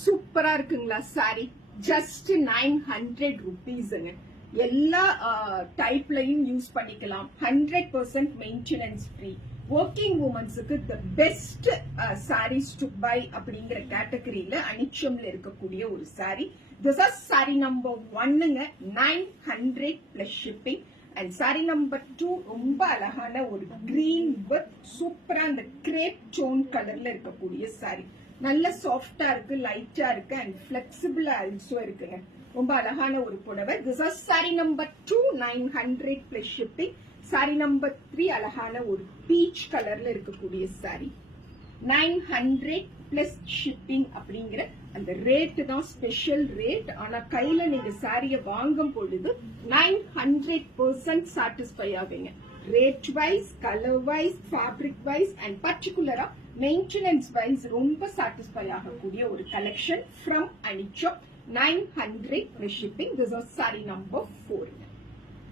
சூப்பரா இருக்குங்களா sorry? Just 900 rupeesங்க. எல்லா டைப்லயும் யூஸ் பண்ணிக்கலாம். 100% மெயின்டெனன்ஸ் ஃப்ரீ. ஒர்க்கிங் உமன்ஸுக்கு the best saris to buy அப்படிங்கிற கேட்டகரியில அனிச்சம்ல இருக்கக்கூடிய ஒரு sari. This is sari number 1ங்க. 900 plus shipping. And sari number 2 ரொம்ப அழகான ஒரு கிரீன் வித் சூப்பரா அந்த கிரேப் டோன் கலர்ல இருக்கக்கூடிய சாரி. நல்ல சாஃப்டா இருக்கு, லைட்டா இருக்கு அண்ட் பிளெக்சிபிளா ஆல்சோ இருக்குங்க. ரொம்ப அழகான ஒரு புடவை. This is sari number 2 900 plus shipping. Sorry number 3 அழகான ஒரு பீச் கலர்ல இருக்கக்கூடிய சாரி. 900 பிளஸ் ஷிப்பிங் அப்படிங்கிற அந்த ரேட் தான் ஸ்பெஷல் ரேட். ஆனா கையில நீங்க சாரிய வாங்கும் பொழுது 900% சாட்டிஸ்ஃபை ஆவீங்க. Rate wise, colour wise, fabric wise and பர்டிகுலரா மெயின்டெனன்ஸ் வைஸ் ரொம்ப சாட்டிஸ்ஃபை ஆகக்கூடிய ஒரு collection from Anicham. 900 plus shipping. This is saree number 4.